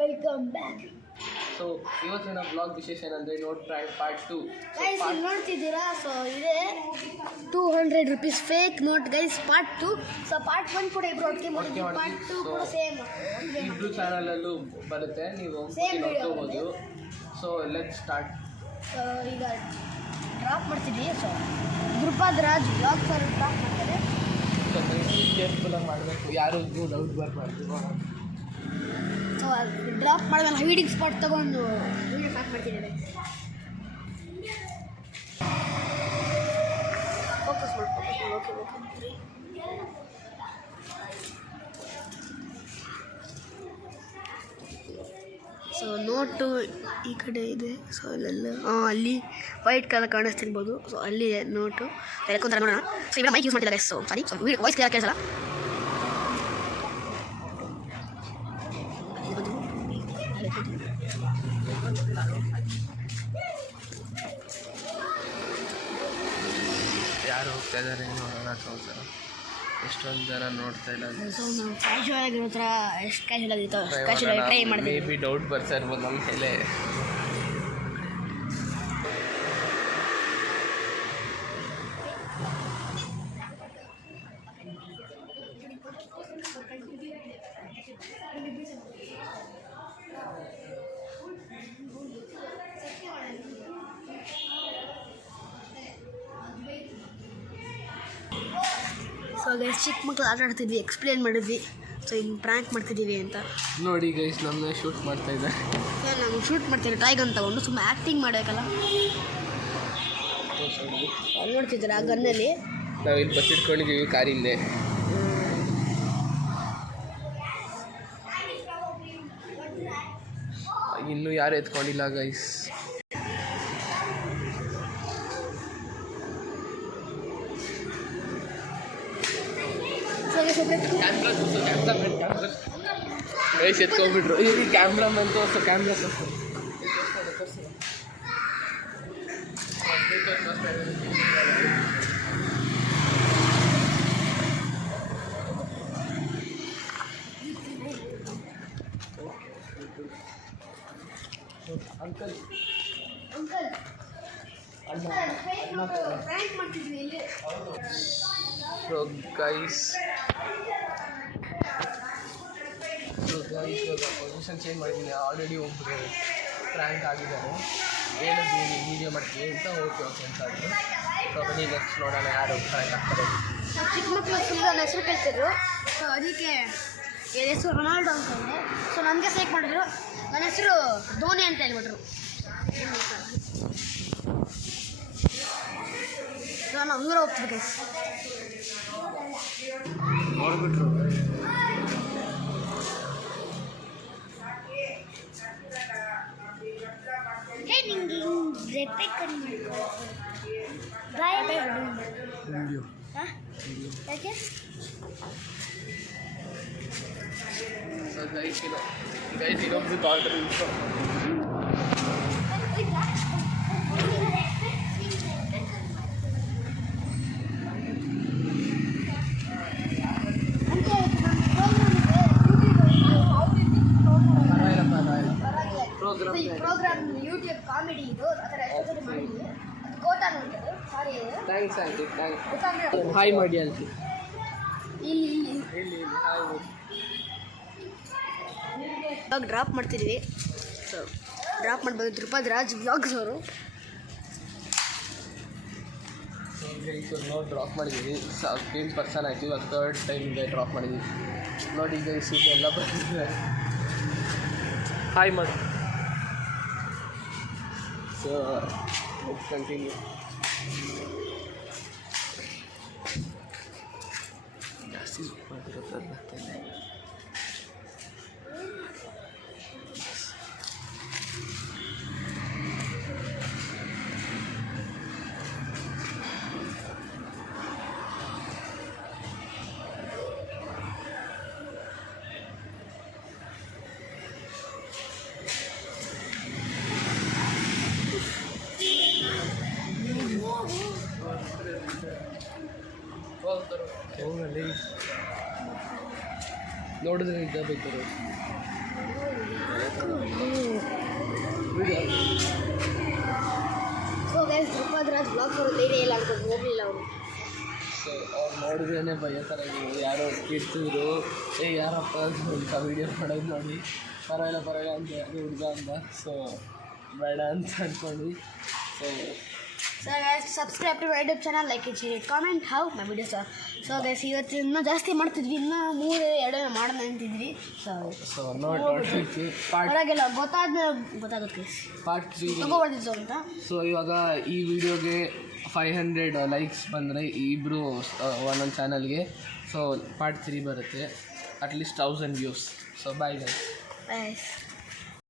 Welcome back. So ಇವತ್ತಿನ blog ವಿಶೇಷ ಏನಂದರೆ ನೋಟ್ ಟ್ರೈ ಪಾರ್ಟ್ 2. ಗೈಸ್ ನೋಡ್ತಿದ್ದೀರಾ, ಸೊ ಇದೆ 200 rupees fake note guys, part 2. So part 1 ಕೂಡ ಇಬ್ರು ಒಟ್ಟಿಗೆ ಮಾಡಿದ್ವಿ, ಪಾರ್ಟ್ 2 ಕೂಡ ಸೇಮ್ ಇಬ್ರು ಚಾನಲಲ್ಲೂ ಬರುತ್ತೆ, ನೀವು ನೋಡ್ಕೋಬೋದು. So let start. ಈಗ ಡ್ರಾಪ್ ಮಾಡ್ತಿದ್ವಿ. So Dhrupad Raj blog sir drop ಮಾಡ್ತಾರೆ. ಸೊ ಕೇರ್ಫುಲ್ಲಾಗಿ ಮಾಡಬೇಕು, ಯಾರು ಡೌಟ್ ಬರಬಾರ್ದು. ಸೊ ಡ್ರಾಪ್ ಮಾಡಿದ್ಮೇಲೆ ಹೈಡಿಂಗ್ ಸ್ಪಾಟ್ ತೊಗೊಂಡು ವೀಡಿಯೋ ಸ್ಟಾರ್ಟ್ ಮಾಡ್ತಿದ್ದೇವೆ. ಫೋಕಸ್ ಮಾಡ್ಕೊಂಡು ಓಕೆ. ಸೊ ನೋಟು ಈ ಕಡೆ ಇದೆ. ಸೊ ಅಲ್ಲೆಲ್ಲ ಅಲ್ಲಿ ವೈಟ್ ಕಲರ್ ಕಾಣಿಸ್ತಿರ್ಬೋದು. ಸೊ ಅಲ್ಲಿ ನೋಟು ಎಲ್ಕೊಂತಾರೆ ನೋಡೋಣ. ಸೊ ಇವಾಗ ಮೈಕ್ ಯೂಸ್ ಮಾಡ್ತಿಲ್ಲ guys. So sorry, so voice clear ಕೇಳಿಸಲ್ಲ. ಯಾರು ಹೋಗ್ತಾ ಇದ್ದಾರೆ ನೋಡೋಣ. ಸರ್ ಎಷ್ಟೊಂದು ಜನ ನೋಡ್ತಾ ಇಲ್ಲ. ಸೊ ನಾವು ಕ್ಯಾಶುವಲ್ ಆಗಿರೋ ಥರ ಎಷ್ಟು ಕ್ಯಾಶುವಲ್ ಆಗಿರುತ್ತೋ ಕ್ಯಾಶುವಲ್ ಆಗಿ ಟ್ರೈ ಮಾಡಿದ್ವಿ. ಮೇ ಬಿ ಡೌಟ್ ಬರ್ತಾ ಇರ್ಬೋದು ನಮ್ಮ ಮೇಲೆ. ಸೊ ಗೈಸ್ ಚಿಕ್ಕ ಮಕ್ಕಳು ಆಟ ಆಡ್ತಿದ್ವಿ, ಎಕ್ಸ್ಪ್ಲೇನ್ ಮಾಡಿದ್ವಿ. ಸೊ ಹಿಂಗೆ ಪ್ರ್ಯಾಂಕ್ ಮಾಡ್ತಿದ್ದೀವಿ ಅಂತ ನೋಡಿ ಗೈಸ್, ನಮ್ಮನ್ನ ಶೂಟ್ ಮಾಡ್ತಾ ಇದ್ದಾರೆ. ನಾವು ಶೂಟ್ ಮಾಡ್ತೀವಿ ಟ್ರೈಗನ್ ತಗೊಂಡು, ಸುಮ್ಮನೆ ಆ್ಯಕ್ಟಿಂಗ್ ಮಾಡಬೇಕಲ್ಲ. ನೋಡ್ತಿದ್ದೀರಾ ಆ ಗನ್ನಲ್ಲಿ ನಾವು ಇಲ್ಲಿ ಬಚ್ಚಿಟ್ಕೊಂಡಿದ್ದೀವಿ ಕಾರಿಂದೆ. ಇನ್ನೂ ಯಾರು ಎತ್ಕೊಂಡಿಲ್ಲ ಗೈಸ್. ಗೈಸ್ ಎತ್ಕೊಂಡ್ಬಿಟ್ರು. ಈಗ ಕ್ಯಾಮ್ರಾಮನ್ ತೋರಿಸು, ಕ್ಯಾಮ್ರಾ ತೋರಿಸು. ಅಂಕಲ್ ಸೊ ಗೈಸ್ ಇವಾಗ ಪೊಸಿಷನ್ ಚೇಂಜ್ ಮಾಡಿದ್ದೀನಿ. ಆಲ್ರೆಡಿ ಒಬ್ಬರು ಪ್ರ್ಯಾಂಕ್ ಆಗಿದ್ದಾರೆ. ಹೇಳಿದ್ವಿ ವೀಡಿಯೋ ಮಾಡ್ತೀವಿ ಅಂತ, ಓಕೆ ಅಂತ ಆಯಿತು. ಸೊ ಬನ್ನಿ ನೆಕ್ಸ್ಟ್ ನೋಡೋಣ ಯಾರು ಪ್ರ್ಯಾಂಕ್ ಆಗ್ತಾರೆ. ಚಿಕ್ಕ ಮಕ್ಕಳು ಫುಲ್ ನನ್ನ ಹೆಸರು ಕೇಳ್ತಿದ್ರು. ಸೊ ಅದಕ್ಕೆ ಹೆಸರು ರೊನಾಲ್ಡೋ ಅಂತಂದರೆ, ಸೊ ನನಗೆ ಸೈಕ್ ಮಾಡಿದ್ರು. ನನ್ನ ಹೆಸರು ಧೋನಿ ಅಂತ ಹೇಳ್ಬಿಟ್ರು. ಸೊ ನಾವು ದೂರ ಹೋಗ್ತಿದ್ವಿ ನೋಡ್ಬಿಟ್ರು. ಗೈಸ್ ಇನ್ನೊಬ್ರು ಆರ್ಡರ್ ಇತ್ತು. ಪ್ರೋಗ್ರಾಮ್ ಯೂಟ್ಯೂಬ್ ಕಾಮಿಡಿ ಇದು, ಆ ಥರ ಎಷ್ಟೊಂದು ಮಾಡಿದ್ವಿ. ಕೋಟಾ ನೋಡ್ತಾರೆ. ಸಾರಿ, ಥ್ಯಾಂಕ್ಸ್ ಆಂಟಿ, ಥ್ಯಾಂಕ್ಸ್. ಹಾಯ್ ಮಾಡಿ ಆಂಟಿ. ಇಲ್ಲಿ ಇವಾಗ ಡ್ರಾಪ್ ಮಾಡ್ತಿದ್ವಿ. ಸೊ ಡ್ರಾಪ್ ಮಾಡ್ಬೋದು ಧ್ರುಪದ್ ರಾಜ್ ಬ್ಲಾಗ್ಸ್ ಅವರು. ನೋಡಿ ಡ್ರಾಪ್ ಮಾಡಿದ್ದೀವಿ. 15% ಆಯಿತು. ಇವಾಗ 3rd ಟೈಮಿಗೆ ಡ್ರಾಪ್ ಮಾಡಿದ್ದೀವಿ. ನೋಡಿ ಈಗ ಸೀಟ್ ಎಲ್ಲ ಬಂದಿದ್ದಾರೆ. ಹಾಯ್ ಮಾಡಿ. So let's continue. ಜಾಸ್ತಿ ಬರ್ತಾಯಿದೆ. ಹೋಗಲಿ ನೋಡಿದ್ರೆ ನಿಜ ಬೇಕಾದ್ರೆ ವಿಡಿಯೋ. ಸೊ ಗೈಸ್ ಧ್ರುಪದ್ರಾಜ್ ಬ್ಲಾಗ್ ಅವರು ಧೈರ್ಯ ಇಲ್ಲ ಅನ್ಕೊಂಡು ಹೋಗಲಿಲ್ಲ ಅವರು. ಸೊ ಅವ್ರು ನೋಡಿದ್ರೇ ಭಯ ಥರ ಯಾರೋ ಕಿಡ್ಸಿದ್ರು ಯಾರಪ್ಪ ಅಂತ ವೀಡಿಯೋ ಮಾಡೋದು ನೋಡಿ ಪರವಾಗಿಲ್ಲ ಅಂತ ಯಾರು ಹುಡುಗ ಅಂತ. ಸೊ ಬೇಡ ಅಂತ ಅಂದ್ಕೊಂಡ್ವಿ. So guys subscribe to my YouTube channel, like it share comment how my videos. So guys ಇವತ್ತು ಇನ್ನೂ ಜಾಸ್ತಿ ಮಾಡ್ತಿದ್ವಿ, ಇನ್ನೂ 3-2 ಮಾಡೋಣ ಅಂತಿದ್ವಿ. ಸೊ ನೋಡಿ ಹೊರಗೆಲ್ಲ ಗೊತ್ತಾಗುತ್ತೆ ಪಾರ್ಟ್ 3 ತಗೋಬಾರ್ದಿತ್ತು ಅಂತ. ಸೊ ಇವಾಗ ಈ ವಿಡಿಯೋಗೆ 500 ಲೈಕ್ಸ್ ಬಂದರೆ ಇಬ್ಬರು ಒಂದೊಂದು ಚಾನಲ್ಗೆ ಸೊ ಪಾರ್ಟ್ 3 ಬರುತ್ತೆ, at least 1000 views. So bye guys.